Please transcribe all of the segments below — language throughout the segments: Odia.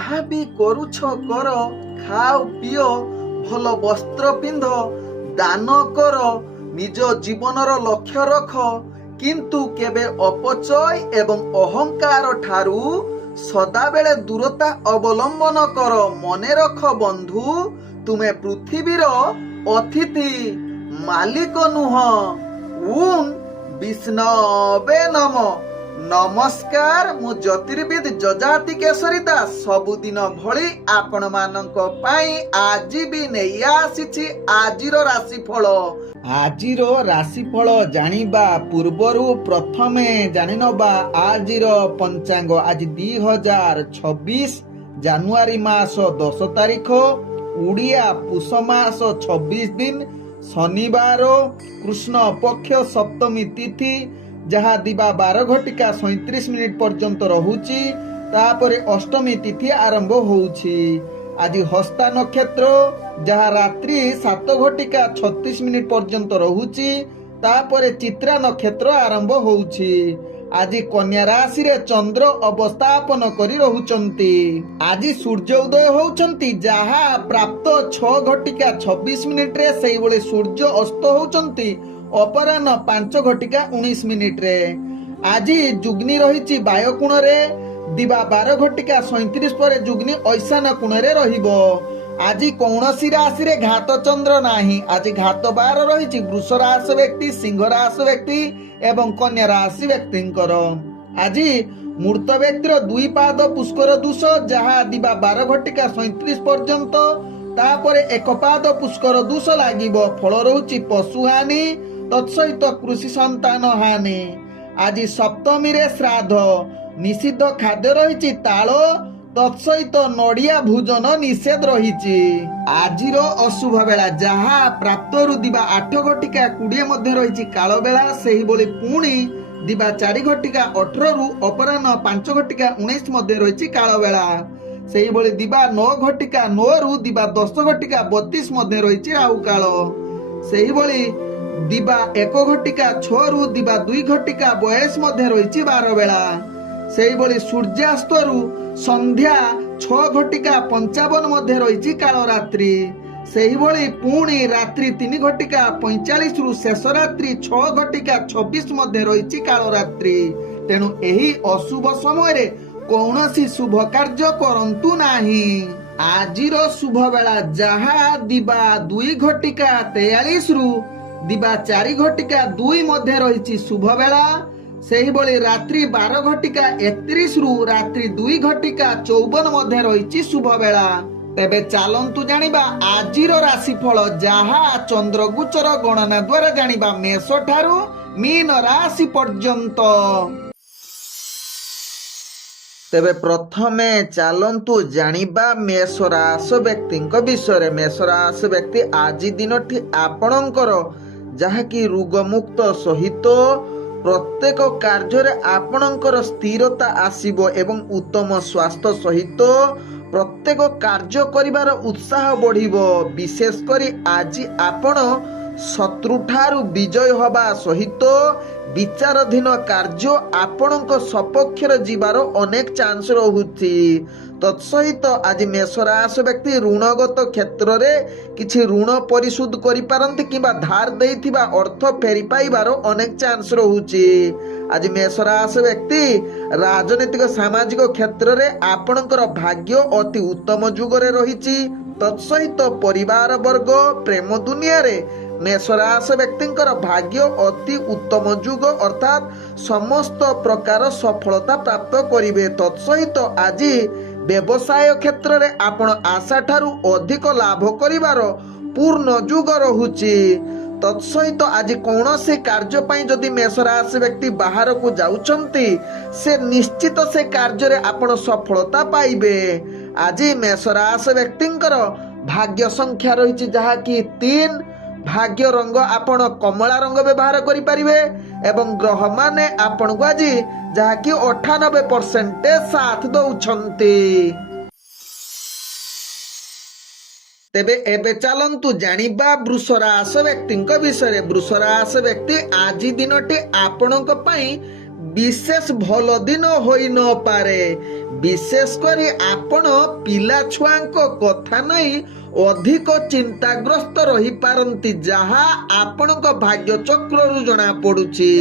ଯାହା ବି କରୁଛ କର, ଖାଅ ପିଅ, ଭଲ ବସ୍ତ୍ର ପିନ୍ଧ, ଦାନ କର, ନିଜ ଜୀବନର ଲକ୍ଷ୍ୟ ରଖ, କିନ୍ତୁ କେବେ ଅପଚୟ ଏବଂ ଅହଙ୍କାର ଠାରୁ ସଦାବେଳେ ଦୂରତା ଅବଲମ୍ବନ କର। ମନେ ରଖ ବନ୍ଧୁ, ତୁମେ ପୃଥିବୀର ଅତିଥି, ମାଲିକ ନୁହଁ। ଓଁ ବିଷ୍ଣବେ ନମ। ନମସ୍କାର, ମୁଁ ଜ୍ୟୋତିର୍ବିଦ ଯଯାତି କେଶରୀ ଦାସ ସବୁଦିନ ଭଳି ଆପଣମାନଙ୍କ ପାଇଁ ଆଜି ବି ନେଇ ଆସିଛି ଆଜିର ରାଶିଫଳ। ଆଜିର ରାଶିଫଳ ଜାଣିବା ପୂର୍ବରୁ ପ୍ରଥମେ ଜାଣିନେବା ଆଜିର ପଞ୍ଚାଙ୍ଗ। ଆଜି 2026 ଜାନୁଆରୀ ମାସ 10 ତାରିଖ, ଓଡ଼ିଆ ପୁଷ ମାସ 26 ଦିନ, ଶନିବାର, କୃଷ୍ଣ ପକ୍ଷ ସପ୍ତମୀ ତିଥି, ଯାହା ଦିବା 12:37 ପର୍ଯ୍ୟନ୍ତ ରହୁଛି। ତାପରେ ଅଷ୍ଟମୀ ତିଥି ଆରମ୍ଭ ହେଉଛି। ଆଜି ହସ୍ତା ନକ୍ଷତ୍ର, ଯାହା ରାତ୍ରି 7:36 ପର୍ଯ୍ୟନ୍ତ ରହୁଛି। ତାପରେ ଚିତ୍ରା ନକ୍ଷତ୍ର ଆରମ୍ଭ ହେଉଛି। ଆଜି କନ୍ୟା ରାଶିରେ ଚନ୍ଦ୍ର ଅବସ୍ଥାପନ କରି ରହୁଛନ୍ତି। ଆଜି ସୂର୍ଯ୍ୟ ଉଦୟ ହେଉଛନ୍ତି, ଯାହା ପ୍ରାପ୍ତ 6:26 ସେଇଭଳି ସୂର୍ଯ୍ୟ ଅସ୍ତ ହେଉଛନ୍ତି ଅପରାହ୍ନ 5:19। ଆଜି ଯୁଗ୍ନି ରହିଛି ବାୟକୋଣରେ, ଦିବା 12:37 ପରେ ଯୁଗ୍ନି ଐଶାନ କୋଣରେ ରହିବ। ଆଜି କୌଣସି ରାଶିରେ ଘାତ ଚନ୍ଦ୍ର ନାହିଁ। ଆଜି ଘାତ ବାର ରହିଛି ବୃଷ ରାଶି ବ୍ୟକ୍ତି, ସିଂହ ରାଶି ବ୍ୟକ୍ତି ଏବଂ କନ୍ୟା ରାଶି ବ୍ୟକ୍ତିଙ୍କର। ଆଜି ମୂର୍ତ୍ତ ବ୍ୟକ୍ତିର 2 ପାଦ ପୁଷ୍କର ଦୋଷ, ଯାହା ଦିବା 12:37 ପର୍ଯ୍ୟନ୍ତ। ତାପରେ 1 ପାଦ ପୁଷ୍କର ଦୋଷ ଲାଗିବ। ଫଳ ରହୁଛି ପଶୁହାନି, ତତ୍ସହିତ କୃଷି ସନ୍ତାନ ହାନି। ଆଜି ସପ୍ତମୀରେ ଶ୍ରାଦ୍ଧ, ନିଷିଦ୍ଧ ଖାଦ୍ୟ ରହିଛି ତାଳ, ତତ୍ସହିତ ନଡ଼ିଆ ଭୋଜନ ନିଷେଧ ରହିଛି। ଆଜିର ଅଶୁଭ ବେଳା, ଯାହା ପ୍ରାପ୍ତରୁ ଦିବା 8:20 ମଧ୍ୟ ରହିଛି କାଳ ବେଳା, ସେହିଭଳି ପୁଣି ଦିବା 4:18 ଅପରାହ୍ନ 5:19 ମଧ୍ୟ ରହିଛି କାଳ ବେଳା। ସେହିଭଳି ଦିବା 9:09 ଦିବା 10:32 ମଧ୍ୟ ରହିଛି ରାହୁ କାଳ। ସେହିଭଳି ଦିବା 1:06 ଦିବା 2:42 ମଧ୍ୟ ରହିଛି ବାର ବେଳା। ସେହିଭଳି ସୂର୍ଯ୍ୟାସ୍ତରୁ ସନ୍ଧ୍ୟା 6:55 ମଧ୍ୟ ରହିଛି କାଳ ରାତ୍ରି। ସେହିଭଳି ପୁଣି ରାତ୍ରି 3:45 ଶେଷ ରାତ୍ରି 6:26 ମଧ୍ୟ ରହିଛି କାଳ ରାତ୍ରି। ତେଣୁ ଏହି ଅଶୁଭ ସମୟରେ କୌଣସି ଶୁଭ କାର୍ଯ୍ୟ କରନ୍ତୁ ନାହିଁ। ଆଜିର ଶୁଭ ବେଳା, ଯାହା ଦିବା 2:43 ଦିବା 4:02 ମଧ୍ୟ ରହିଛି ଶୁଭ ବେଳା। ସେହିଭଳି ରାତ୍ରି 12:31 ରାତ୍ରି 2:54 ମଧ୍ୟ ରହିଛି ଶୁଭ ବେଳା। ତେବେ ଚାଲନ୍ତୁ ଜାଣିବା ଆଜିର ରାଶିଫଳ, ଯାହା ଚନ୍ଦ୍ରଗୋଚର ଗଣନା ଦ୍ୱାରା ଜାଣିବା ମେଷ ଠାରୁ ମୀନ ରାଶି ପର୍ଯ୍ୟନ୍ତ। ତେବେ ପ୍ରଥମେ ଚାଲନ୍ତୁ ଜାଣିବା ମେଷ ରାଶି ବ୍ୟକ୍ତିଙ୍କ ବିଷୟରେ। ମେଷ ରାଶି ବ୍ୟକ୍ତି, ଆଜି ଦିନଟି ଆପଣଙ୍କର, ଯାହାକି ରୋଗମୁକ୍ତ ସହିତ ପ୍ରତ୍ୟେକ କାର୍ଯ୍ୟରେ ଆପଣଙ୍କର ସ୍ଥିରତା ଆସିବ ଏବଂ ଉତ୍ତମ ସ୍ୱାସ୍ଥ୍ୟ ସହିତ ପ୍ରତ୍ୟେକ କାର୍ଯ୍ୟ କରିବାର ଉତ୍ସାହ ବଢ଼ିବ। ବିଶେଷ କରି ଆଜି ଆପଣ ଶତ୍ରୁଠାରୁ ବିଜୟ ହେବା ସହିତ ବିଚାରାଧୀନ କାର୍ଯ୍ୟ ଆପଣଙ୍କ ସପକ୍ଷରେ ଯିବାର ଅନେକ ଚାନ୍ସ ରହୁଛି। ତତ୍ସହିତ ଆଜି ମେଷ ରାଶି ବ୍ୟକ୍ତି ଋଣଗତ କ୍ଷେତ୍ରରେ କିଛି ଋଣ ପରିଶୋଧ କରିପାରନ୍ତି କିମ୍ବା ଧାର ଦେଇଥିବା ଅର୍ଥ ଫେରି ପାଇବାର ଅନେକ ଚାନ୍ସ ରହୁଛି। ଆଜି ମେଷ ରାଶି ବ୍ୟକ୍ତି ରାଜନୈତିକ ସାମାଜିକ କ୍ଷେତ୍ରରେ ଆପଣଙ୍କର ଭାଗ୍ୟ ଅତି ଉତ୍ତମ ଯୁଗରେ ରହିଛି। ତତ୍ସହିତ ପରିବାର ବର୍ଗ, ପ୍ରେମ ଦୁନିଆରେ ମେଷ ରାଶି ବ୍ୟକ୍ତିଙ୍କର ଭାଗ୍ୟ ଅତି ଉତ୍ତମ ଯୁଗ, ଅର୍ଥାତ୍ ସମସ୍ତ ପ୍ରକାର ସଫଳତା ପ୍ରାପ୍ତ କରିବେ। ତତ୍ସହିତ ଆଜି ବ୍ୟବସାୟ କ୍ଷେତ୍ରରେ ଆପଣ ଆଶା ଠାରୁ ଅଧିକ ଲାଭ କରିବାର ପୂର୍ଣ୍ଣ ଯୁଗ ରହୁଛି। ତତ୍ସହିତ ଆଜି କୌଣସି କାର୍ଯ୍ୟ ପାଇଁ ଯଦି ମେଷ ରାଶି ବ୍ୟକ୍ତି ବାହାରକୁ ଯାଉଛନ୍ତି, ସେ ନିଶ୍ଚିତ ସେ କାର୍ଯ୍ୟରେ ଆପଣ ସଫଳତା ପାଇବେ। ଆଜି ମେଷ ରାଶି ବ୍ୟକ୍ତିଙ୍କର ଭାଗ୍ୟ ସଂଖ୍ୟା ରହିଛି ଯାହାକି 3। ଭାଗ୍ୟ ରଙ୍ଗ ଆପଣ କମଳା ରଙ୍ଗ ବ୍ୟବହାର କରିପାରିବେ ଏବଂ ଗ୍ରହମାନେ ଆପଣଙ୍କୁ ଆଜି ଯାହାକି 98% ସାଥ ଦଉଛନ୍ତି। ତେବେ ଏବେ ଚାଲନ୍ତୁ ଜାଣିବା ବୃଷ ରାଶି ବ୍ୟକ୍ତିଙ୍କ ବିଷୟରେ। ବୃଷ ରାଶି ବ୍ୟକ୍ତି, ଆଜି ଦିନଟି ଆପଣଙ୍କ ପାଇଁ ବିଶେଷ ଭଲ ଦିନ ହୋଇ ନପାରେ। ବିଶେଷ କରି ଆପଣ ପିଲା ଛୁଆଙ୍କ କଥା ନେଇ ଅଧିକ ଚିନ୍ତାଗ୍ରସ୍ତ ରହିପାରନ୍ତି, ଯାହା ଆପଣଙ୍କ ଭାଗ୍ୟ ଚକ୍ରରୁ ଜଣା ପଡୁଛି।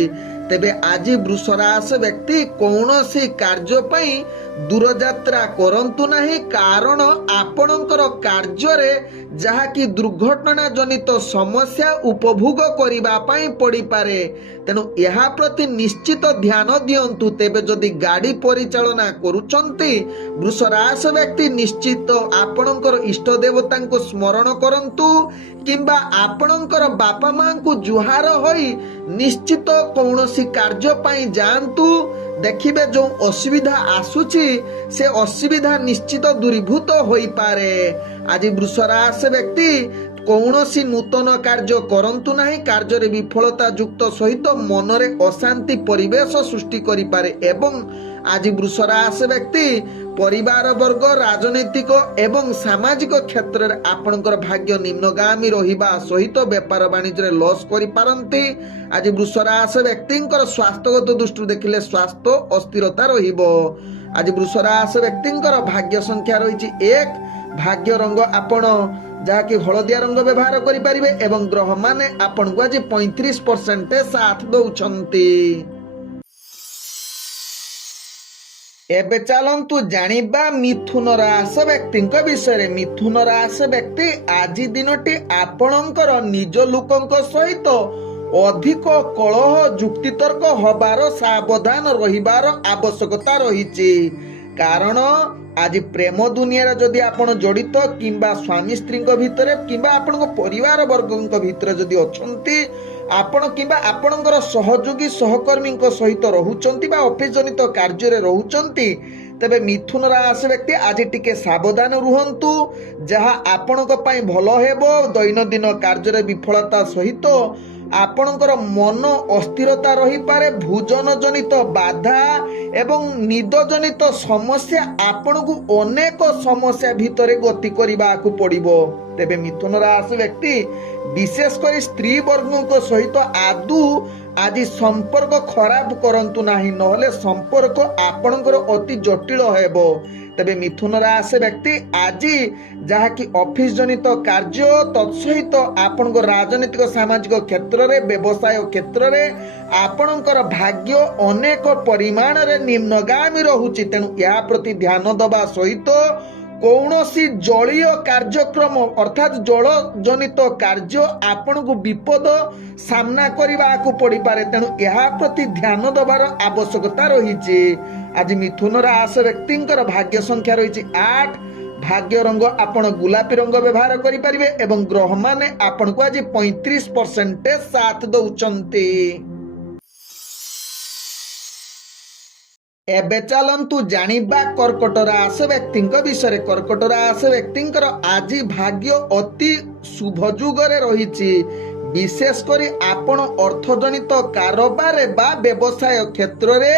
ତେବେ ଆଜି ବୃଷ ରାଶି ବ୍ୟକ୍ତି କୌଣସି କାର୍ଯ୍ୟ ପାଇଁ ଦୂରଯାତ୍ରା କରନ୍ତୁ ନାହିଁ, କାରଣ ଆପଣଙ୍କର କାର୍ଯ୍ୟରେ ଯାହାକି ଦୁର୍ଘଟଣା ଜନିତ ସମସ୍ୟା ଉପଭୋଗ କରିବା ପାଇଁ ପଡ଼ିପାରେ। ତେଣୁ ଏହା ପ୍ରତି ନିଶ୍ଚିତ ଧ୍ୟାନ ଦିଅନ୍ତୁ। ତେବେ ଯଦି ଗାଡ଼ି ପରିଚାଳନା କରୁଛନ୍ତି ବୃଷ ରାଶି ବ୍ୟକ୍ତି ନିଶ୍ଚିତ ଆପଣଙ୍କର ଇଷ୍ଟ ଦେବତାଙ୍କୁ ସ୍ମରଣ କରନ୍ତୁ, କିମ୍ବା ଆପଣଙ୍କର ବାପା ମାଙ୍କୁ ଜୁହାର ହୋଇ ନିଶ୍ଚିତ କୌଣସି କାର୍ଯ୍ୟ ପାଇଁ ଯାଆନ୍ତୁ। ଦେଖିବେ ଯେଉଁ ଅସୁବିଧା ଆସୁଛି ସେ ଅସୁବିଧା ନିଶ୍ଚିତ ଦୂରୀଭୂତ ହୋଇପାରେ। ଆଜି ବୃଷ ରାଶି ବ୍ୟକ୍ତି କୌଣସି ନୂତନ କାର୍ଯ୍ୟ କରନ୍ତୁ ନାହିଁ। କାର୍ଯ୍ୟରେ ବିଫଳତା ଯୁକ୍ତ ସହିତ ମନରେ ଅଶାନ୍ତି ପରିବେଶ ସୃଷ୍ଟି କରିପାରେ। ଏବଂ ଆଜି ବୃଷ ରାଶି ବ୍ୟକ୍ତି ପରିବାର ବର୍ଗ, ରାଜନୈତିକ ଏବଂ ସାମାଜିକ କ୍ଷେତ୍ରରେ ଆପଣଙ୍କର ଭାଗ୍ୟ ନିମ୍ନଗାମୀ ରହିବା ସହିତ ବେପାର ବାଣିଜ୍ୟରେ ଲସ୍ କରିପାରନ୍ତି। ଆଜି ବୃଷ ରାଶି ବ୍ୟକ୍ତିଙ୍କର ସ୍ୱାସ୍ଥ୍ୟଗତ ଦୃଷ୍ଟିରୁ ଦେଖିଲେ ସ୍ୱାସ୍ଥ୍ୟ ଅସ୍ଥିରତା ରହିବ। ଆଜି ବୃଷ ରାଶି ବ୍ୟକ୍ତିଙ୍କର ଭାଗ୍ୟ ସଂଖ୍ୟା ରହିଛି 1। ଭାଗ୍ୟ ରଙ୍ଗ ଆପଣ ଯାହାକି ହଳଦିଆ ରଙ୍ଗ ବ୍ୟବହାର କରିପାରିବେ ଏବଂ ଗ୍ରହମାନେ ଆପଣଙ୍କୁ ଆଜି 35% ସାଥ ଦଉଛନ୍ତି। ଏବେ ଚାଲନ୍ତୁ ଜାଣିବା ମିଥୁନ ରାଶି ବ୍ୟକ୍ତିଙ୍କ ବିଷୟରେ। ମିଥୁନ ରାଶି ବ୍ୟକ୍ତି ଆଜି ଦିନଟି ଆପଣଙ୍କର ନିଜ ଲୋକଙ୍କ ସହିତ ଅଧିକ କଳହ ଯୁକ୍ତିତର୍କ ହବାର ସାବଧାନ ରହିବାର ଆବଶ୍ୟକତା ରହିଛି। କାରଣ ଆଜି ପ୍ରେମ ଦୁନିଆରେ ଯଦି ଆପଣ ଜଡ଼ିତ କିମ୍ବା ସ୍ୱାମୀ ସ୍ତ୍ରୀଙ୍କ ଭିତରେ କିମ୍ବା ଆପଣଙ୍କ ପରିବାର ବର୍ଗଙ୍କ ଭିତରେ ଯଦି ଅଛନ୍ତି, ଆପଣ କିମ୍ବା ଆପଣଙ୍କର ସହଯୋଗୀ ସହକର୍ମୀଙ୍କ ସହିତ ରହୁଛନ୍ତି ବା ଅଫିସ ଜନିତ କାର୍ଯ୍ୟରେ ରହୁଛନ୍ତି, ତେବେ ମିଥୁନ ରାଶି ବ୍ୟକ୍ତି ଆଜି ଟିକେ ସାବଧାନ ରୁହନ୍ତୁ, ଯାହା ଆପଣଙ୍କ ପାଇଁ ଭଲ ହେବ। ଦୈନନ୍ଦିନ କାର୍ଯ୍ୟରେ ବିଫଳତା ସହିତ ଆପଣଙ୍କର ମନ ଅସ୍ଥିରତା ରହିପାରେ। ଭୋଜନ ଜନିତ ବାଧା ଏବଂ ନିଦ ଜନିତ ସମସ୍ୟା ଆପଣଙ୍କୁ ଅନେକ ସମସ୍ୟା ଭିତରେ ଗତି କରିବାକୁ ପଡ଼ିବ। ତେବେ ମିଥୁନ ରାଶି ବ୍ୟକ୍ତି ବିଶେଷ କରି ସ୍ତ୍ରୀ ବର୍ଗଙ୍କ ସହିତ ଆଦୌ ଆଜି ସମ୍ପର୍କ ଖରାପ କରନ୍ତୁ ନାହିଁ, ନହେଲେ ସମ୍ପର୍କ ଆପଣଙ୍କର ଅତି ଜଟିଳ ହେବ। ତେବେ ମିଥୁନ ରାଶି ବ୍ୟକ୍ତି ଆଜି ଯାହାକି ଅଫିସ ଜନିତ କାର୍ଯ୍ୟ ତତ୍ସହିତ ଆପଣଙ୍କ ରାଜନୈତିକ ସାମାଜିକ କ୍ଷେତ୍ରରେ, ବ୍ୟବସାୟ କ୍ଷେତ୍ରରେ ଆପଣଙ୍କର ଭାଗ୍ୟ ଅନେକ ପରିମାଣରେ ନିମ୍ନଗାମୀ ରହୁଛି। ତେଣୁ ଏହା ପ୍ରତି ଧ୍ୟାନ ଦେବା ସହିତ କୌଣସି ଜଳୀୟ କାର୍ଯ୍ୟକ୍ରମ ଅର୍ଥାତ୍ ଜଳ ଜନିତ କାର୍ଯ୍ୟ ଆପଣଙ୍କୁ ବିପଦ ସାମ୍ନା କରିବାକୁ ପଡ଼ିପାରେ। ତେଣୁ ଏହା ପ୍ରତି ଧ୍ୟାନ ଦେବାର ଆବଶ୍ୟକତା ରହିଛି। ଆଜି ମିଥୁନ ରାଶି ବ୍ୟକ୍ତିଙ୍କର ଭାଗ୍ୟ ସଂଖ୍ୟା ରହିଛି 8। ଭାଗ୍ୟ ରଙ୍ଗ ଆପଣ ଗୋଲାପୀ ରଙ୍ଗ ବ୍ୟବହାର କରିପାରିବେ ଏବଂ ଗ୍ରହମାନେ ଆପଣଙ୍କୁ ଆଜି 35% ସାଥ ଦଉଛନ୍ତି। ଏବେ ଚାଲନ୍ତୁ ଜାଣିବା କର୍କଟ ରାଶି ବ୍ୟକ୍ତିଙ୍କ ବିଷୟରେ। କର୍କଟ ରାଶି ବ୍ୟକ୍ତିଙ୍କର ଆଜି ଭାଗ୍ୟ ଅତି ଶୁଭ ଯୁଗରେ ରହିଛି। ବିଶେଷ କରି ଆପଣ ଅର୍ଥଜନିତ କାରବାର ବା ବ୍ୟବସାୟ କ୍ଷେତ୍ରରେ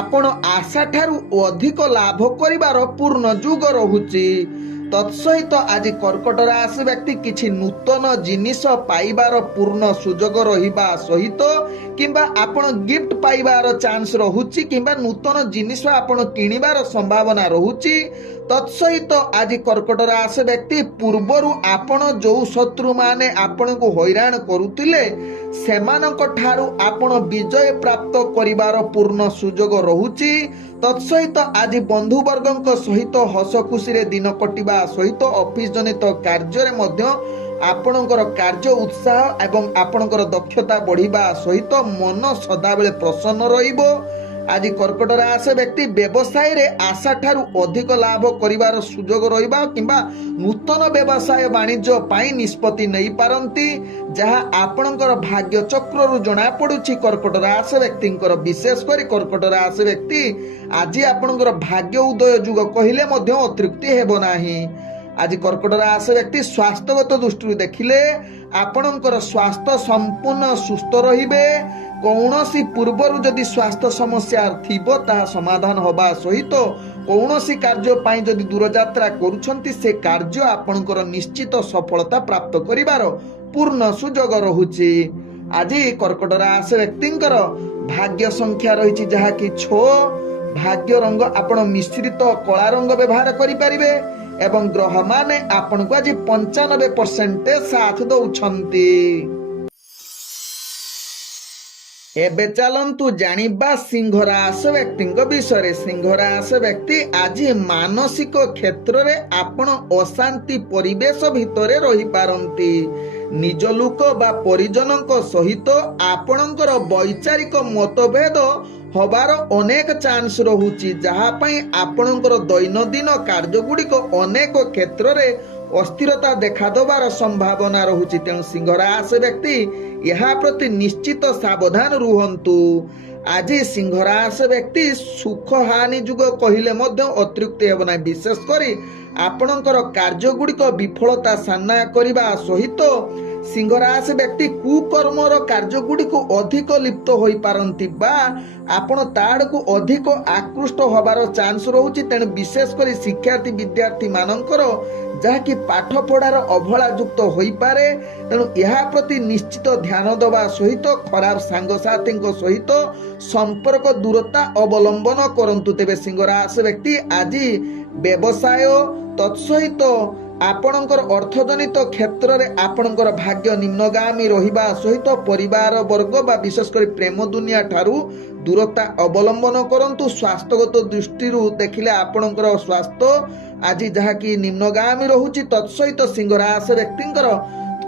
ଆପଣ ଆଶା ଠାରୁ ଅଧିକ ଲାଭ କରିବାର ପୂର୍ଣ୍ଣ ଯୁଗ ରହୁଛି। ତତ୍ସହିତ ଆଜି କର୍କଟ ରାଶି ବ୍ୟକ୍ତି କିଛି ନୂତନ ଜିନିଷ ପାଇବାର ପୂର୍ଣ୍ଣ ସୁଯୋଗ ରହିବା ସହିତ କିମ୍ବା ଆପଣ ଗିଫ୍ଟ ପାଇବାର ଚାନ୍ସ ରହୁଛି କିମ୍ବା ନୂତନ ଜିନିଷ ଆପଣ କିଣିବାର ସମ୍ଭାବନା ରହୁଛି। ତତ୍ସହିତ ଆଜି କର୍କଟ ରାଶି ବ୍ୟକ୍ତି ପୂର୍ବରୁ ଆପଣ ଯେଉଁ ଶତ୍ରୁମାନେ ଆପଣଙ୍କୁ ହଇରାଣ କରୁଥିଲେ ସେମାନଙ୍କ ଠାରୁ ଆପଣ ବିଜୟ ପ୍ରାପ୍ତ କରିବାର ପୂର୍ଣ୍ଣ ସୁଯୋଗ ରହୁଛି। ତତ୍ସହିତ ଆଜି ବନ୍ଧୁବର୍ଗଙ୍କ ସହିତ ହସ ଖୁସିରେ ଦିନ କଟିବା ସହିତ ଅଫିସ ଜନିତ କାର୍ଯ୍ୟରେ ମଧ୍ୟ ଆପଣଙ୍କର କାର୍ଯ୍ୟ ଉତ୍ସାହ ଏବଂ ଆପଣଙ୍କର ଦକ୍ଷତା ବଢ଼ିବା ସହିତ ମନ ସଦାବେଳେ ପ୍ରସନ୍ନ ରହିବ। ଆଜି କର୍କଟ ରାଶି ବ୍ୟକ୍ତି ବ୍ୟବସାୟରେ ଆଶା ଠାରୁ ଅଧିକ ଲାଭ କରିବାର ସୁଯୋଗ ରହିବା କିମ୍ବା ନୂତନ ବ୍ୟବସାୟ ବାଣିଜ୍ୟ ପାଇଁ ନିଷ୍ପତ୍ତି ନେଇପାରନ୍ତି, ଯାହା ଆପଣଙ୍କର ଭାଗ୍ୟ ଚକ୍ରରୁ ଜଣାପଡ଼ୁଛି। କର୍କଟ ରାଶି ବ୍ୟକ୍ତିଙ୍କର ବିଶେଷ କରି କର୍କଟ ରାଶି ବ୍ୟକ୍ତି ଆଜି ଆପଣଙ୍କର ଭାଗ୍ୟ ଉଦୟ ଯୁଗ କହିଲେ ମଧ୍ୟ ଅତୃପ୍ତି ହେବ ନାହିଁ। ଆଜି କର୍କଟ ରାଶି ବ୍ୟକ୍ତି ସ୍ୱାସ୍ଥ୍ୟଗତ ଦୃଷ୍ଟିରୁ ଦେଖିଲେ ଆପଣଙ୍କର ସ୍ୱାସ୍ଥ୍ୟ ସମ୍ପୂର୍ଣ୍ଣ ସୁସ୍ଥ ରହିବେ। କୌଣସି ପୂର୍ବରୁ ଯଦି ସ୍ୱାସ୍ଥ୍ୟ ସମସ୍ୟା ଥିବ ତାହା ସମାଧାନ ହେବା ସହିତ କୌଣସି କାର୍ଯ୍ୟ ପାଇଁ ଯଦି ଦୂରଯାତ୍ରା କରୁଛନ୍ତି ସେ କାର୍ଯ୍ୟ ଆପଣଙ୍କର ନିଶ୍ଚିତ ସଫଳତା ପ୍ରାପ୍ତ କରିବାର ପୂର୍ଣ୍ଣ ସୁଯୋଗ ରହୁଛି। ଆଜି କର୍କଟ ରାଶି ବ୍ୟକ୍ତିଙ୍କର भाग्य संख्या रही जहाँकि 6। भाग्य रंग आपण मिश्रित कला रंग व्यवहार करें एवं ग्रह माने आपण को आज 95% साथ दौरान। एबे चलंतु जानिबा सिंह राशि व्यक्ति विषय। सिंह राशि व्यक्ति आज मानसिक क्षेत्र रे आपण अशांति परिवेश भितरे रही पारंती। निज लोक बा परिजनक सहित आपणकर वैचारिक मतभेद हबार अनेक चांस रहुची, जहा पई आपणकर दैनंदिन कार्य गुड़िक अनेक क्षेत्र रे अस्थिरता देखा देवार संभावना रहुची। तेणु सिंह राशि व्यक्ति यहाँ प्रति निश्चित सावधान रुहंतु। आज सिंह राशि व्यक्ति सुख हानि जुग कहले मध्य अतिरिक्त हेब ना। विशेष करी आपणकर कार्य गुड़िक विफलता सामना करने सहित सिंह राशि व्यक्ति कुकर्मर कार्य गुड़िक अधिक लिप्त हो पारंती बा आपण ताड़कू अधिक आकृष्ट होबार चांस रहुची। तेणु विशेष करी शिक्षार्थी विद्यार्थी मानकर जहाँकि पाठ पढ़ार अवहेला युक्त होई पारे। तेणु यह प्रति निश्चित ध्यान देवा सहित खराब सांगसाथी सहित संपर्क दूरता अवलंबन करंतु। तेबे सिंह राशि व्यक्ति आज व्यवसाय तत्सहित आपणकर अर्थजनित क्षेत्र रे आपणकर भाग्य निम्नगामी रहिबा सहित परिवार वर्ग बा विशेष कर प्रेम दुनिया ठारू दूरता अवलंबन करंतु। स्वास्थ्यगत दृष्टि देखिले आपणकर स्वास्थ्य आज जहाँकि निम्नगामी रहुची। तत्सहित सिंह राशि व्यक्तिंकर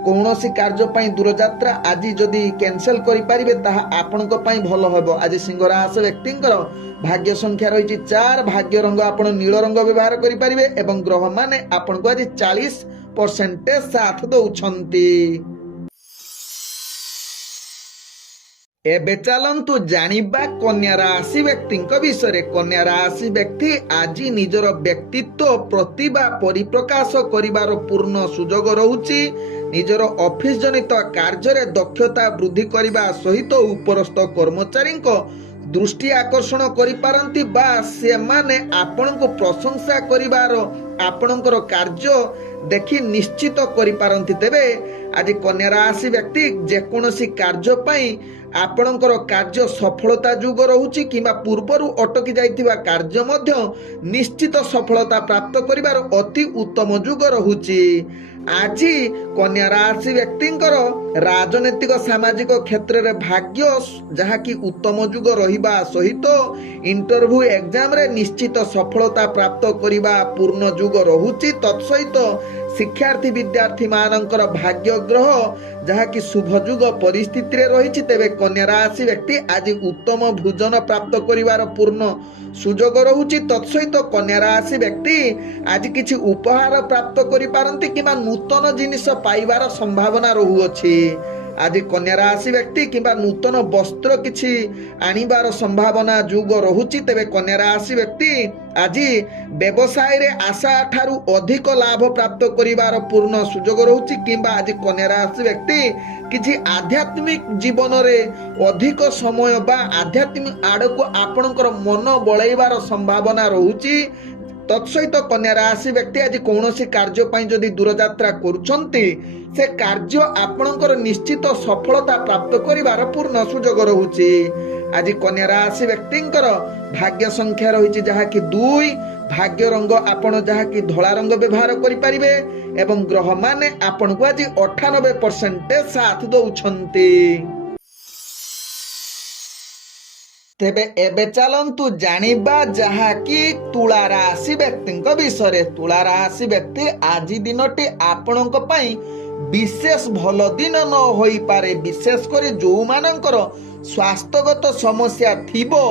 कौनसी कार्य पई दूरयात्रा आज जदि कैंसिल करि पारिबे ताहा आपणक पई भलो हेबो। आज सिंह राशि व्यक्तिंकर भाग्य संख्या रही 4। भाग्य रंग आपण नील रंग व्यवहार करि पारिबे एवं ग्रह माने आपणको आज 40% साथ दउछंती। एबे चलंतु जानिबा कन्या राशि व्यक्ति विषय। कन्या राशि व्यक्ति आज निजर व्यक्तित्व प्रतिभा परिप्रकाश करिवार पूर्ण सुजोग रहुची। निजर ऑफिस जनित कार्य रे दक्षता वृद्धि करिबा सहित उपरस्थ कर्मचारी दृष्टि आकर्षण करि पारंती बा से माने आपनको प्रशंसा करिवार आपणकर कार्य देखि निश्चित करि पारंती। तेबे आज कन्या राशि व्यक्ति जेकोनसी कार्य पई आपणकर कार्य सफलता जुग रहुची किंबा पूर्वरु अटकी जाइतिबा कार्य मध्य निश्चित सफलता प्राप्त करिवार अति उत्तम जुग रहुची। आज कन्या राशि व्यक्तिंकर राजनैतिक सामाजिक क्षेत्र रे भाग्य जहाँकि उत्तम जुग रहिबा सहित इंटरव्यू एग्जाम रे निश्चित सफलता प्राप्त करिबा पूर्ण जुग रहुची। तत्सहित शिक्षार्थी विद्यार्थी मानकर भाग्य ग्रह जहाँकि शुभ जुग परिस्थिति रे रहिछि। तेबे कन्या राशि व्यक्ति आज उत्तम भोजन प्राप्त करिवार पूर्ण सुजोग रहुछि। तत्सहित कन्या राशि व्यक्ति आज किछि उपहार प्राप्त करि पारंती किंबा नूतन जिनिस पाइबार संभावना रहुअछि। आज कन्या राशि व्यक्ति किंबा नूतन वस्त्र किछि आनिबार संभावना जुग रहुछि। तेबे कन्या राशि व्यक्ति आज व्यवसाय रे आशा ठारू अधिक लाभ प्राप्त करिवार पूर्ण सुजोग रहुछि किंबा आज कन्या राशि व्यक्ति किछि आध्यात्मिक जीवन रे अधिक समय बा आध्यात्मिक आड़को आपणकर मन बळैबार संभावना रहुछि। तत्सहित कन्या राशि व्यक्ति आज कौनसी कार्य पई जदि दूरयात्रा करूछंती से कार्य आपणकर निश्चित सफलता प्राप्त करिवार पूर्ण सुजोग रहुछि। आज कन्या राशि व्यक्तिंकर भाग्य संख्या रही जहाँकि 2। भाग्य रंग आपण जहाँकि धला रंग व्यवहार करि पारिबे एवं ग्रह माने आपण को आज 98% साथ दउछंती। तेबे एबे चलंतु जानिबा जहाँकि तुला राशि व्यक्ति विषय। तुला राशि व्यक्ति आज दिनटी आपणक पई विशेष भल दिन न होई पारे। विशेष करी जो मानकर स्वास्थ्यगत समस्या थिबो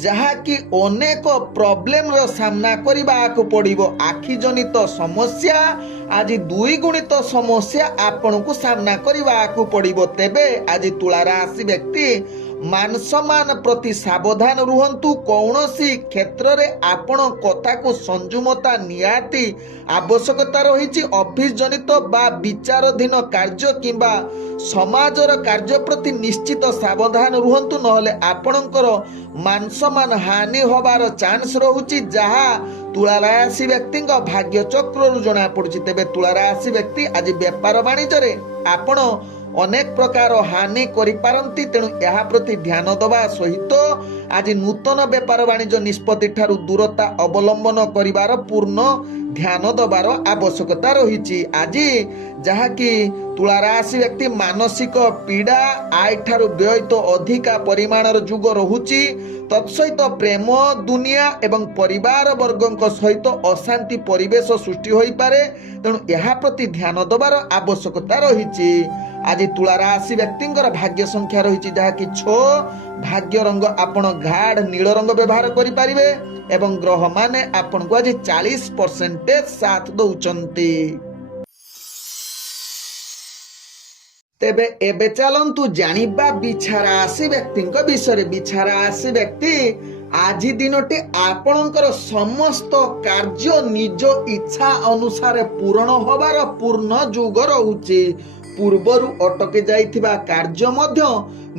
जहाँकि अनेक प्रॉब्लम रो सामना करबाक पड़िबो। आखि जनित समस्या आज 2 गुणित समस्या आपन को सामना करबाक पड़िबो। तेबे आज तुला राशि व्यक्ति मान सम्मान प्रति सावधान रुहंतु। कौनसी क्षेत्र रे आपण कथा को संजुमता नियाती आवश्यकता रही। ऑफिस जनित बा विचाराधीन कार्य किंबा समाजर कार्य प्रति निश्चित सावधान रुहंतु, नहले आपणकर मान सम्मान हानि होबार चांस रहुची, जहा तुला राशि व्यक्ति भाग्य चक्र जना पड़ुची। तेबे तुला राशि व्यक्ति आज व्यापार वाणिज्य रे आपण ଅନେକ ପ୍ରକାର ହାନି କରିପାରନ୍ତି। ତେଣୁ ଏହା ପ୍ରତି ଧ୍ୟାନ ଦେବା ସହିତ ଆଜି ନୂତନ ବେପାର ବାଣିଜ୍ୟ ନିଷ୍ପତ୍ତି ଠାରୁ ଦୂରତା ଅବଲମ୍ବନ କରିବାର ପୂର୍ଣ୍ଣ ଧ୍ୟାନ ଦେବାର ଆବଶ୍ୟକତା ରହିଛି। ଆଜି ଯାହାକି ତୁଳା ରାଶି ବ୍ୟକ୍ତି ମାନସିକ ପୀଡ଼ା ଆୟ ଠାରୁ ବ୍ୟୟିତ ଅଧିକା ପରିମାଣର ଯୁଗ ରହୁଛି। ତତ୍ସହିତ ପ୍ରେମ ଦୁନିଆ ଏବଂ ପରିବାର ବର୍ଗଙ୍କ ସହିତ ଅଶାନ୍ତି ପରିବେଶ ସୃଷ୍ଟି ହୋଇପାରେ। ତେଣୁ ଏହା ପ୍ରତି ଧ୍ୟାନ ଦେବାର ଆବଶ୍ୟକତା ରହିଛି। ଆଜି ତୁଳା ରାଶି ବ୍ୟକ୍ତିଙ୍କର ଭାଗ୍ୟ ସଂଖ୍ୟା ରହିଛି ଯାହାକି 6। ଭାଗ୍ୟ ରଙ୍ଗ ଆପଣ ଗାଢ଼ ନୀଳ ରଙ୍ଗ ବ୍ୟବହାର କରିପାରିବେ ଏବଂ ଗ୍ରହମାନେ ଆପଣଙ୍କୁ ଆଜି 40% ସାଥ ଦଉଛନ୍ତି। ତେବେ ଏବେ ଚାଲନ୍ତୁ ଜାଣିବା ବିଛା ରାଶି ବ୍ୟକ୍ତିଙ୍କ ବିଷୟରେ। ବିଛା ରାଶି ବ୍ୟକ୍ତି ଆଜି ଦିନଟି ଆପଣଙ୍କର ସମସ୍ତ କାର୍ଯ୍ୟ ନିଜ ଇଚ୍ଛା ଅନୁସାରେ ପୂରଣ ହେବାର ପୂର୍ଣ୍ଣ ଯୁଗ ରହୁଛି। ପୂର୍ବରୁ ଅଟକି ଯାଇଥିବା କାର୍ଯ୍ୟ ମଧ୍ୟ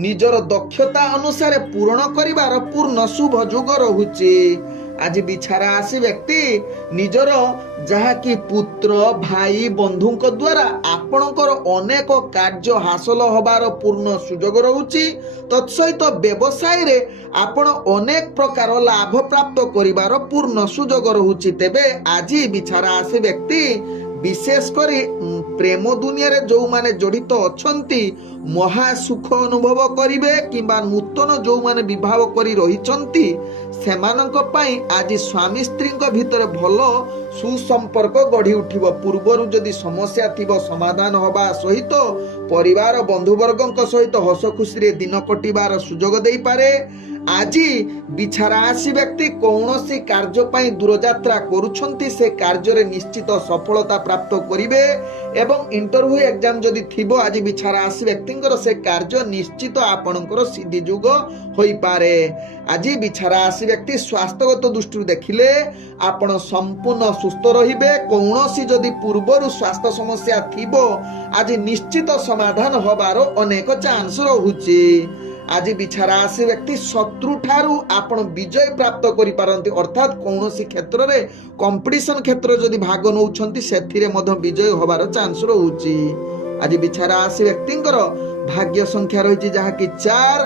ନିଜର ଦକ୍ଷତା ଅନୁସାରେ ପୂରଣ କରିବାର ପୂର୍ଣ୍ଣ ଶୁଭ ଯୁଗ ରହୁଛି। ଆଜି ବିଛା ରାଶି ବ୍ୟକ୍ତି ନିଜର ଯାହାକି ପୁତ୍ର ଭାଇ ବନ୍ଧୁଙ୍କ ଦ୍ୱାରା ଆପଣଙ୍କର ଅନେକ କାର୍ଯ୍ୟ ହାସଲ ହେବାର ପୂର୍ଣ୍ଣ ସୁଯୋଗ ରହୁଛି। ତତ୍ସହିତ ବ୍ୟବସାୟରେ ଆପଣ ଅନେକ ପ୍ରକାର ଲାଭ ପ୍ରାପ୍ତ କରିବାର ପୂର୍ଣ୍ଣ ସୁଯୋଗ ରହୁଛି। ତେବେ ଆଜି ବିଛା ରାଶି ବ୍ୟକ୍ତି ବିଶେଷ କରି ପ୍ରେମ ଦୁନିଆରେ ଯେଉଁମାନେ ଜଡ଼ିତ ଅଛନ୍ତି ମହା ସୁଖ ଅନୁଭବ କରିବେ କିମ୍ବା ନୂତନ ଯେଉଁମାନେ ବିବାହ କରି ରହିଛନ୍ତି ସେମାନଙ୍କ ପାଇଁ ଆଜି ସ୍ୱାମୀ ସ୍ତ୍ରୀଙ୍କ ଭିତରେ ଭଲ ସୁସମ୍ପର୍କ ଗଢ଼ି ଉଠିବ। ପୂର୍ବରୁ ଯଦି ସମସ୍ୟା ଥିବ ସମାଧାନ ହେବା ସହିତ ପରିବାର ବନ୍ଧୁବର୍ଗଙ୍କ ସହିତ ହସ ଖୁସିରେ ଦିନ କଟିବାର ସୁଯୋଗ ଦେଇପାରେ। ଆଜି ବିଛା ରାଶି ବ୍ୟକ୍ତି କୌଣସି କାର୍ଯ୍ୟ ପାଇଁ ଦୂରଯାତ୍ରା କରୁଛନ୍ତି ସେ କାର୍ଯ୍ୟରେ ନିଶ୍ଚିତ ସଫଳତା ପ୍ରାପ୍ତ କରିବେ ଏବଂ ଇଣ୍ଟରଭ୍ୟୁ ଏକ୍ଜାମ ଯଦି ଥିବ ଆଜି ବିଛା ରାଶି ବ୍ୟକ୍ତିଙ୍କର ସେ କାର୍ଯ୍ୟ ନିଶ୍ଚିତ ଆପଣଙ୍କର ସିଦ୍ଧି ଯୁଗ ହୋଇପାରେ। ଆଜି ବିଛା ରାଶି ବ୍ୟକ୍ତି ସ୍ୱାସ୍ଥ୍ୟଗତ ଦୃଷ୍ଟିରୁ ଦେଖିଲେ ଆପଣ ସମ୍ପୂର୍ଣ୍ଣ ସୁସ୍ଥ ରହିବେ। କୌଣସି ଯଦି ପୂର୍ବରୁ ସ୍ୱାସ୍ଥ୍ୟ ସମସ୍ୟା ଥିବ ଆଜି ନିଶ୍ଚିତ ସମାଧାନ ହେବାର ଅନେକ ଚାନ୍ସ ରହୁଛି। ଆଜି ବିଛା ରାଶି ବ୍ୟକ୍ତି ଶତ୍ରୁ ଠାରୁ ଆପଣ ବିଜୟ ପ୍ରାପ୍ତ କରିପାରନ୍ତି ଅର୍ଥାତ୍ କୌଣସି କ୍ଷେତ୍ରରେ କମ୍ପିଟିସନ କ୍ଷେତ୍ରରେ ଯଦି ଭାଗ ନେଉଛନ୍ତି ସେଥିରେ ମଧ୍ୟ ବିଜୟ ହେବାର ଚାନ୍ସ ରହୁଛି। ଆଜି ବିଛା ରାଶି ବ୍ୟକ୍ତିଙ୍କର ଭାଗ୍ୟ ସଂଖ୍ୟା ରହିଛି ଯାହାକି 4।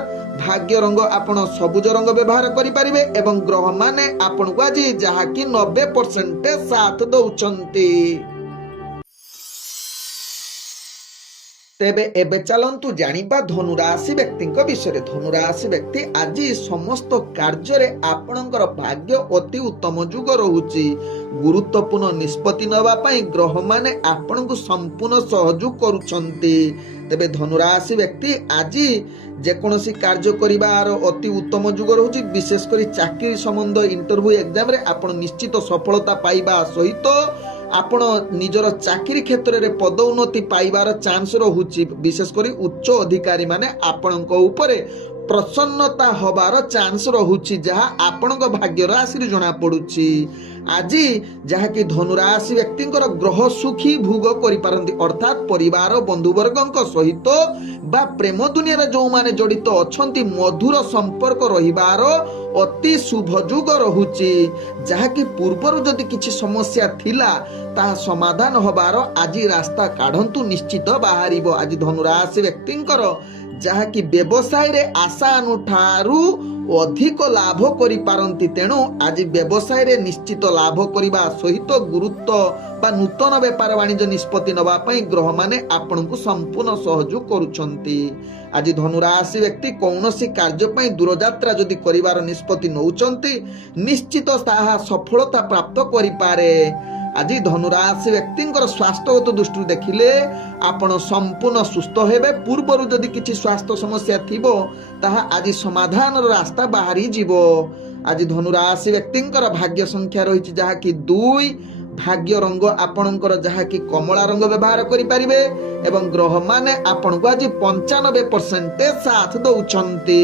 ଭାଗ୍ୟ ରଙ୍ଗ ଆପଣ ସବୁଜ ରଙ୍ଗ ବ୍ୟବହାର କରିପାରିବେ ଏବଂ ଗ୍ରହମାନେ ଆପଣଙ୍କୁ ଆଜି ଯାହାକି 90% ସାଥ ଦଉଛନ୍ତି। ତେବେ ଏବେ ଚାଲନ୍ତୁ ଜାଣିବା ଧନୁ ରାଶି ବ୍ୟକ୍ତିଙ୍କ ବିଷୟରେ। ଧନୁ ରାଶି ବ୍ୟକ୍ତି ଆଜି ସମସ୍ତ କାର୍ଯ୍ୟରେ ଆପଣଙ୍କର ଭାଗ୍ୟ ଅତି ଉତ୍ତମ ଯୁଗ ରହୁଛି। ଗୁରୁତ୍ୱପୂର୍ଣ୍ଣ ନିଷ୍ପତ୍ତି ନେବା ପାଇଁ ଗ୍ରହମାନେ ଆପଣଙ୍କୁ ସମ୍ପୂର୍ଣ୍ଣ ସହଯୋଗ କରୁଛନ୍ତି। ତେବେ ଧନୁ ରାଶି ବ୍ୟକ୍ତି ଆଜି ଯେକୌଣସି କାର୍ଯ୍ୟ କରିବାର ଅତି ଉତ୍ତମ ଯୁଗ ରହୁଛି। ବିଶେଷ କରି ଚାକିରି ସମ୍ବନ୍ଧ ଇଣ୍ଟରଭ୍ୟୁ ଏକ୍ଜାମରେ ଆପଣ ନିଶ୍ଚିତ ସଫଳତା ପାଇବା ସହିତ ଆପଣ ନିଜର ଚାକିରି କ୍ଷେତ୍ରରେ ପଦୋନ୍ନତି ପାଇବାର ଚାନ୍ସ ରହୁଛି। ବିଶେଷ କରି ଉଚ୍ଚ ଅଧିକାରୀ ମାନେ ଆପଣଙ୍କ ଉପରେ ପ୍ରସନ୍ନତା ହେବାର ଚାନ୍ସ ରହୁଛି ଯାହା ଆପଣଙ୍କ ଭାଗ୍ୟ ରାଶିରୁ ଜଣାପଡ଼ୁଛି। ଆଜି ଯାହାକି ଧନୁ ରାଶି ବ୍ୟକ୍ତିଙ୍କର ଗ୍ରହ ସୁଖୀ ଭୋଗ କରିପାରନ୍ତି ଅର୍ଥାତ୍ ପରିବାର ବନ୍ଧୁବର୍ଗଙ୍କ ସହିତ ବା ପ୍ରେମ ଦୁନିଆରେ ଯେଉଁମାନେ ଜଡ଼ିତ ଅଛନ୍ତି ମଧୁର ସମ୍ପର୍କ ରହିବାର ଅତି ଶୁଭ ଯୁଗ ରହୁଛି। ଯାହାକି ପୂର୍ବରୁ ଯଦି କିଛି ସମସ୍ୟା ଥିଲା ତାହା ସମାଧାନ ହେବାର ଆଜି ରାସ୍ତା କାଢ଼ନ୍ତୁ ନିଶ୍ଚିତ ବାହାରିବ। ଆଜି ଧନୁ ରାଶି ବ୍ୟକ୍ତିଙ୍କର ଯାହାକି ବ୍ୟବସାୟରେ ଆଶା ଅନୁଠାରୁ ଅଧିକ ଲାଭ କରିପାରନ୍ତି। ତେଣୁ ଆଜି ବ୍ୟବସାୟରେ ନିଶ୍ଚିତ ଲାଭ କରିବା ସହିତ ଗୁରୁତ୍ୱ ବା ନୂତନ ବେପାର ବାଣିଜ୍ୟ ନିଷ୍ପତ୍ତି ନେବା ପାଇଁ ଗ୍ରହମାନେ ଆପଣଙ୍କୁ ସମ୍ପୂର୍ଣ୍ଣ ସହଯୋଗ କରୁଛନ୍ତି। ଆଜି ଧନୁ ରାଶି ବ୍ୟକ୍ତି କୌଣସି କାର୍ଯ୍ୟ ପାଇଁ ଦୂରଯାତ୍ରା ଯଦି କରିବାର ନିଷ୍ପତ୍ତି ନେଉଛନ୍ତି ନିଶ୍ଚିତ ତାହା ସଫଳତା ପ୍ରାପ୍ତ କରିପାରେ। ଆଜି ଧନୁ ରାଶି ବ୍ୟକ୍ତିଙ୍କର ସ୍ୱାସ୍ଥ୍ୟଗତ ଦୃଷ୍ଟିରୁ ଦେଖିଲେ ଆପଣ ସମ୍ପୂର୍ଣ୍ଣ ସୁସ୍ଥ ହେବେ। ପୂର୍ବରୁ ଯଦି କିଛି ସ୍ୱାସ୍ଥ୍ୟ ସମସ୍ୟା ଥିବ ତାହା ଆଜି ସମାଧାନର ରାସ୍ତା ବାହାରିଯିବ। ଆଜି ଧନୁ ରାଶି ବ୍ୟକ୍ତିଙ୍କର ଭାଗ୍ୟ ସଂଖ୍ୟା ରହିଛି ଯାହାକି 2। ଭାଗ୍ୟ ରଙ୍ଗ ଆପଣଙ୍କର ଯାହାକି କମଳା ରଙ୍ଗ ବ୍ୟବହାର କରିପାରିବେ ଏବଂ ଗ୍ରହମାନେ ଆପଣଙ୍କୁ ଆଜି 95% ସାଥ ଦଉଛନ୍ତି।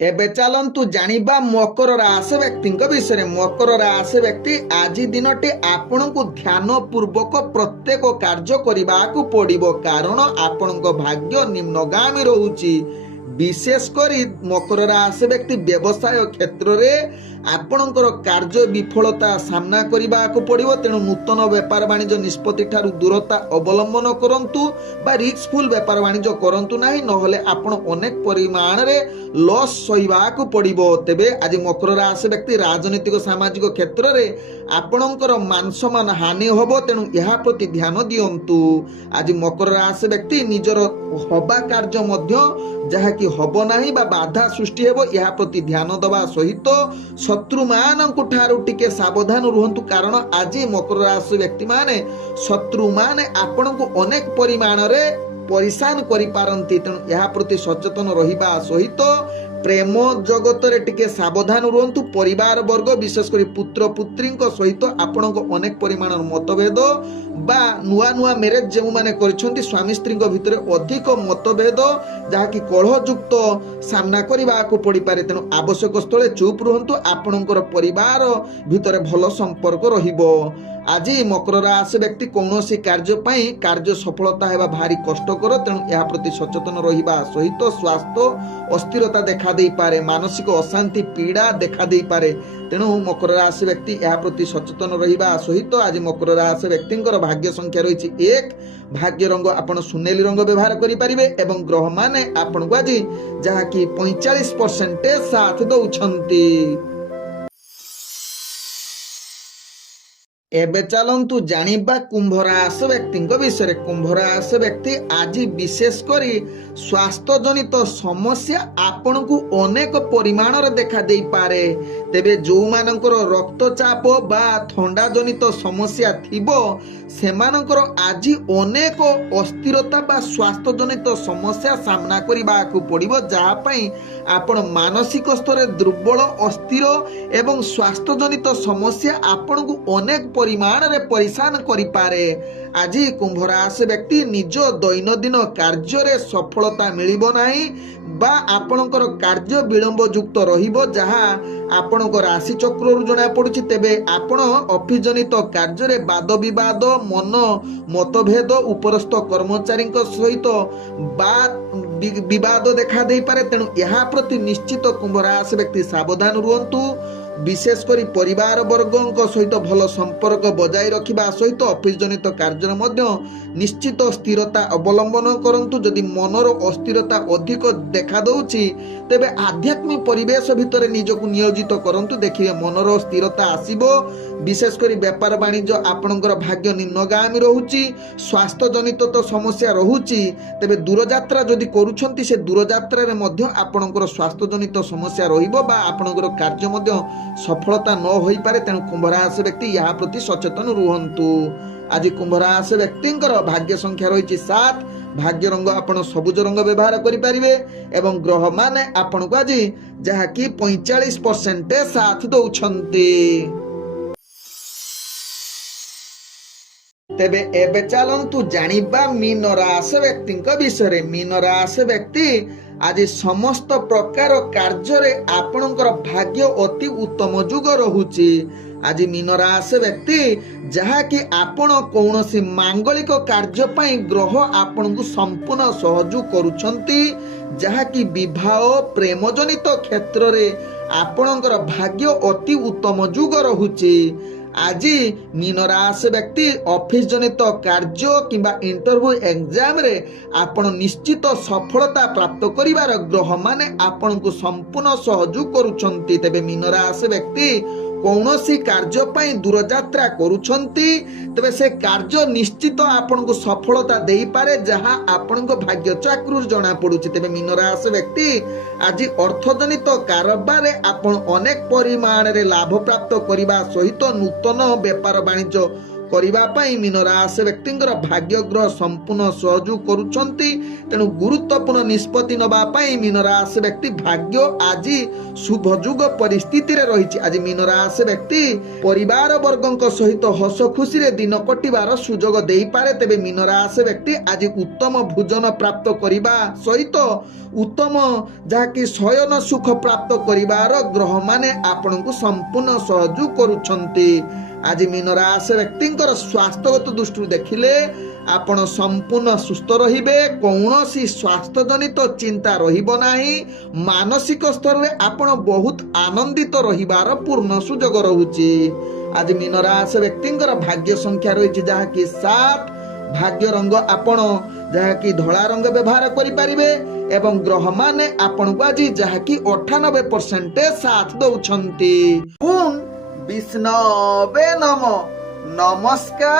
ଏବେ ଚାଲନ୍ତୁ ଜାଣିବା ମକର ରାଶି ବ୍ୟକ୍ତିଙ୍କ ବିଷୟରେ। ମକର ରାଶି ବ୍ୟକ୍ତି ଆଜି ଦିନଟି ଆପଣଙ୍କୁ ଧ୍ୟାନ ପୂର୍ବକ ପ୍ରତ୍ୟେକ କାର୍ଯ୍ୟ କରିବାକୁ ପଡ଼ିବ କାରଣ ଆପଣଙ୍କ ଭାଗ୍ୟ ନିମ୍ନଗାମୀ ରହୁଛି। ବିଶେଷ କରି ମକର ରାଶି ବ୍ୟକ୍ତି ବ୍ୟବସାୟ କ୍ଷେତ୍ରରେ ଆପଣଙ୍କର କାର୍ଯ୍ୟ ବିଫଳତା ସାମ୍ନା କରିବାକୁ ପଡ଼ିବ। ତେଣୁ ନୂତନ ବେପାର ବାଣିଜ୍ୟ ନିଷ୍ପତ୍ତି ଠାରୁ ଦୂରତା ଅବଲମ୍ବନ କରନ୍ତୁ ବା ରିସ୍କଫୁଲ ବେପାର ବାଣିଜ୍ୟ କରନ୍ତୁ ନାହିଁ, ନହେଲେ ଆପଣ ଅନେକ ପରିମାଣରେ ଲସ୍ ସହିବାକୁ ପଡ଼ିବ। ତେବେ ଆଜି ମକର ରାଶି ବ୍ୟକ୍ତି ରାଜନୈତିକ ସାମାଜିକ କ୍ଷେତ୍ରରେ ଆପଣଙ୍କର ମାନସମ୍ମାନ ହାନି ହେବ, ତେଣୁ ଏହା ପ୍ରତି ଧ୍ୟାନ ଦିଅନ୍ତୁ। ଆଜି ମକର ରାଶି ବ୍ୟକ୍ତି ନିଜର ହବା କାର୍ଯ୍ୟ ମଧ୍ୟ ଯାହାକି ହବ ନାହିଁ ବା ବାଧା ସୃଷ୍ଟି ହେବ, ଏହା ପ୍ରତି ଧ୍ୟାନ ଦେବା ସହିତ ଶତ୍ରୁମାନଙ୍କ ଠାରୁ ଟିକେ ସାବଧାନ ରୁହନ୍ତୁ, କାରଣ ଆଜି ମକର ରାଶି ବ୍ୟକ୍ତିମାନେ ଶତ୍ରୁମାନେ ଆପଣଙ୍କୁ ଅନେକ ପରିମାଣରେ ପରିଶାନ କରିପାରନ୍ତି। ତେଣୁ ଏହା ପ୍ରତି ସଚେତନ ରହିବା ସହିତ ପ୍ରେମ ଜଗତରେ ଟିକେ ସାବଧାନ ରୁହନ୍ତୁ। ପରିବାର ବର୍ଗ ବିଶେଷ କରି ପୁତ୍ର ପୁତ୍ରୀଙ୍କ ସହିତ ଆପଣଙ୍କ ଅନେକ ପରିମାଣର ମତଭେଦ ବା ନୂଆ ନୂଆ ମ୍ୟାରେଜ ଯେଉଁମାନେ କରିଛନ୍ତି ସ୍ୱାମୀ ସ୍ତ୍ରୀଙ୍କ ଭିତରେ ଅଧିକ ମତଭେଦ ଯାହାକି କଳହଯୁକ୍ତ ସାମ୍ନା କରିବାକୁ ପଡ଼ିପାରେ। ତେଣୁ ଆବଶ୍ୟକ ସ୍ଥଳେ ଚୁପ୍ ରୁହନ୍ତୁ, ଆପଣଙ୍କର ପରିବାର ଭିତରେ ଭଲ ସମ୍ପର୍କ ରହିବ। ଆଜି ମକର ରାଶି ବ୍ୟକ୍ତି କୌଣସି କାର୍ଯ୍ୟ ପାଇଁ କାର୍ଯ୍ୟ ସଫଳତା ହେବା ଭାରି କଷ୍ଟକର, ତେଣୁ ଏହା ପ୍ରତି ସଚେତନ ରହିବା ସହିତ ସ୍ୱାସ୍ଥ୍ୟ ଅସ୍ଥିରତା ଦେଖା ଦେଇପାରେ, ମାନସିକ ଅଶାନ୍ତି ପୀଡ଼ା ଦେଖା ଦେଇପାରେ। ତେଣୁ ମକର ରାଶି ବ୍ୟକ୍ତି ଏହା ପ୍ରତି ସଚେତନ ରହିବା ସହିତ ଆଜି ମକର ରାଶି ବ୍ୟକ୍ତିଙ୍କର ଭାଗ୍ୟ ସଂଖ୍ୟା ରହିଛି 1, ଭାଗ୍ୟ ରଙ୍ଗ ଆପଣ ସୁନେଲି ରଙ୍ଗ ବ୍ୟବହାର କରିପାରିବେ ଏବଂ ଗ୍ରହମାନେ ଆପଣଙ୍କୁ ଆଜି ଯାହାକି 45% ସାଥ ଦେଉଛନ୍ତି। ଏବେ ଚାଲନ୍ତୁ ଜାଣିବା କୁମ୍ଭ ରାଶି ବ୍ୟକ୍ତିଙ୍କ ବିଷୟରେ। କୁମ୍ଭ ରାଶି ବ୍ୟକ୍ତି ଆଜି ବିଶେଷ କରି ସ୍ୱାସ୍ଥ୍ୟ ଜନିତ ସମସ୍ୟା ଆପଣଙ୍କୁ ଅନେକ ପରିମାଣରେ ଦେଖା ଦେଇପାରେ। ତେବେ ଯେଉଁମାନଙ୍କର ରକ୍ତଚାପ ବା ଥଣ୍ଡା ଜନିତ ସମସ୍ୟା ଥିବ ସେମାନଙ୍କର ଆଜି ଅନେକ ଅସ୍ଥିରତା ବା ସ୍ୱାସ୍ଥ୍ୟ ଜନିତ ସମସ୍ୟା ସାମ୍ନା କରିବାକୁ ପଡ଼ିବ, ଯାହା ପାଇଁ ଆପଣ ମାନସିକ ସ୍ତରରେ ଦୁର୍ବଳ, ଅସ୍ଥିର ଏବଂ ସ୍ୱାସ୍ଥ୍ୟ ଜନିତ ସମସ୍ୟା ଆପଣଙ୍କୁ ଅନେକ ପରିମାଣରେ ପରିଶାନ କରିପାରେ। ଆଜି କୁମ୍ଭ ରାଶି ବ୍ୟକ୍ତି ନିଜ ଦୈନନ୍ଦିନ କାର୍ଯ୍ୟରେ ସଫଳତା ମିଳିବ ନାହିଁ ବା ଆପଣଙ୍କର କାର୍ଯ୍ୟ ବିଳମ୍ବ ଯୁକ୍ତ ରହିବ, ଯାହା ଆପଣଙ୍କ ରାଶି ଚକ୍ରରୁ ଜଣାପଡ଼ୁଛି। ତେବେ ଆପଣ ଅଫିସ ଜନିତ କାର୍ଯ୍ୟରେ ବାଦ ବିବାଦ, ମନ ମତଭେଦ, ଉପରସ୍ଥ କର୍ମଚାରୀଙ୍କ ସହିତ ବିବାଦ ଦେଖା ଦେଇପାରେ। ତେଣୁ ଏହା ପ୍ରତି ନିଶ୍ଚିତ କୁମ୍ଭ ରାଶି ବ୍ୟକ୍ତି ସାବଧାନ ରୁହନ୍ତୁ। ବିଶେଷ କରି ପରିବାର ବର୍ଗଙ୍କ ସହିତ ଭଲ ସମ୍ପର୍କ ବଜାୟ ରଖିବା ସହିତ ଅଫିସ ଜନିତ କାର୍ଯ୍ୟରେ ମଧ୍ୟ ନିଶ୍ଚିତ ସ୍ଥିରତା ଅବଲମ୍ବନ କରନ୍ତୁ। ଯଦି ମନର ଅସ୍ଥିରତା ଅଧିକ ଦେଖା ଦେଉଛି ତେବେ ଆଧ୍ୟାତ୍ମିକ ପରିବେଶ ଭିତରେ ନିଜକୁ ନିୟୋଜିତ କରନ୍ତୁ, ଦେଖିବେ ମନର ସ୍ଥିରତା ଆସିବ। ବିଶେଷ କରି ବେପାର ବାଣିଜ୍ୟ ଆପଣଙ୍କର ଭାଗ୍ୟ ନିମ୍ନଗାମୀ ରହୁଛି, ସ୍ୱାସ୍ଥ୍ୟ ଜନିତ ତ ସମସ୍ୟା ରହୁଛି। ତେବେ ଦୂରଯାତ୍ରା ଯଦି କରୁଛନ୍ତି ସେ ଦୂରଯାତ୍ରାରେ ମଧ୍ୟ ଆପଣଙ୍କର ସ୍ୱାସ୍ଥ୍ୟ ଜନିତ ସମସ୍ୟା ରହିବ ବା ଆପଣଙ୍କର କାର୍ଯ୍ୟ ମଧ୍ୟ ସଫଳତା ନ ହୋଇପାରେ। ତେଣୁ କୁମ୍ଭ ରାଶି ବ୍ୟକ୍ତି ଏହା ପ୍ରତି ସଚେତନ ରୁହନ୍ତୁ। ଆଜି କୁମ୍ଭ ରାଶି ବ୍ୟକ୍ତିଙ୍କର ଭାଗ୍ୟ ସଂଖ୍ୟା ରହିଛି 7, ଭାଗ୍ୟ ରଙ୍ଗ ଆପଣ ସବୁଜ ରଙ୍ଗ ବ୍ୟବହାର କରିପାରିବେ ଏବଂ ଗ୍ରହମାନେ ଆପଣଙ୍କୁ ଆଜି ଯାହାକି 45% ସାଥ ଦେଉଛନ୍ତି। ତେବେ ଏବେ ଚାଲନ୍ତୁ ଜାଣିବା ମୀନ ରାଶି ବ୍ୟକ୍ତିଙ୍କ ବିଷୟରେ। ମୀନ ରାଶି ବ୍ୟକ୍ତି ଆଜି ସମସ୍ତ ପ୍ରକାର କାର୍ଯ୍ୟରେ ଆପଣଙ୍କର ଭାଗ୍ୟ ଅତି ଉତ୍ତମ ଯୁଗ ରହୁଛି। ଆଜି ମୀନ ରାଶି ବ୍ୟକ୍ତି ଯାହାକି ଆପଣ କୌଣସି ମାଙ୍ଗଳିକ କାର୍ଯ୍ୟ ପାଇଁ ଗ୍ରହ ଆପଣଙ୍କୁ ସମ୍ପୂର୍ଣ୍ଣ ସହଯୋଗ କରୁଛନ୍ତି, ଯାହାକି ବିବାହ ପ୍ରେମ ଜନିତ କ୍ଷେତ୍ରରେ ଆପଣଙ୍କର ଭାଗ୍ୟ ଅତି ଉତ୍ତମ ଯୁଗ ରହୁଛି। ଆଜି ମୀନ ରାଶି ବ୍ୟକ୍ତି ଅଫିସ ଜନିତ କାର୍ଯ୍ୟ କିମ୍ବା ଇଣ୍ଟରଭ୍ୟୁ ଏକ୍ଜାମରେ ଆପଣ ନିଶ୍ଚିତ ସଫଳତା ପ୍ରାପ୍ତ କରିବାର ଗ୍ରହମାନେ ଆପଣଙ୍କୁ ସମ୍ପୂର୍ଣ୍ଣ ସହଯୋଗ କରୁଛନ୍ତି। ତେବେ ମୀନ ରାଶି ବ୍ୟକ୍ତି କୌଣସି କାର୍ଯ୍ୟ ପାଇଁ ଦୂରଯାତ୍ରା କରୁଛନ୍ତି ତେବେ ସେ କାର୍ଯ୍ୟ ନିଶ୍ଚିତ ଆପଣଙ୍କୁ ସଫଳତା ଦେଇପାରେ, ଯାହା ଆପଣଙ୍କ ଭାଗ୍ୟ ଚକ୍ରରୁ ଜଣାପଡ଼ୁଛି। ତେବେ ମୀନ ରାଶି ବ୍ୟକ୍ତି ଆଜି ଅର୍ଥଜନିତ କାରବାରରେ ଆପଣ ଅନେକ ପରିମାଣରେ ଲାଭ ପ୍ରାପ୍ତ କରିବା ସହିତ ନୂତନ ବେପାର ବାଣିଜ୍ୟ କରିବା ପାଇଁ ମୀନ ରାଶି ବ୍ୟକ୍ତିଙ୍କର ଭାଗ୍ୟ ଗ୍ରହ ସମ୍ପୂର୍ଣ୍ଣ ସହଯୋଗ କରୁଛନ୍ତି। ତେଣୁ ଗୁରୁତ୍ୱପୂର୍ଣ୍ଣ ନିଷ୍ପତ୍ତି ନେବା ପାଇଁ ମୀନ ରାଶି ବ୍ୟକ୍ତି ଭାଗ୍ୟ ଆଜି ଶୁଭ ଯୁଗ ପରିସ୍ଥିତିରେ ରହିଛି। ଆଜି ମୀନ ରାଶି ବ୍ୟକ୍ତି ପରିବାର ବର୍ଗଙ୍କ ସହିତ ହସ ଖୁସିରେ ଦିନ କଟିବାର ସୁଯୋଗ ଦେଇପାରେ। ତେବେ ମୀନ ରାଶି ବ୍ୟକ୍ତି ଆଜି ଉତ୍ତମ ଭୋଜନ ପ୍ରାପ୍ତ କରିବା ସହିତ ଉତ୍ତମ ଯାହାକି ଶୟନ ସୁଖ ପ୍ରାପ୍ତ କରିବାର ଗ୍ରହମାନେ ଆପଣଙ୍କୁ ସମ୍ପୂର୍ଣ୍ଣ ସହଯୋଗ କରୁଛନ୍ତି। आज मीन राशि व्यक्तिंकर स्वास्थ्यगत दृष्टि देखिले आपण संपूर्ण सुस्थ रहिबे, कौनसी स्वास्थ्य जनित चिंता रहिबो नाही, मानसिक स्तर रे आपण बहुत आनंदित रहिबार पूर्ण सुजोग रहुची। आज मीन राशि व्यक्तिंकर भाग्य संख्या रही जहा कि 7, भाग्य रंग आपण जहा कि धला रंग व्यवहार करि परिबे एवं ग्रह माने आपण को आज जहा कि 98% साथ दउछंती। ओम विष्णवे नमः। नमस्कार।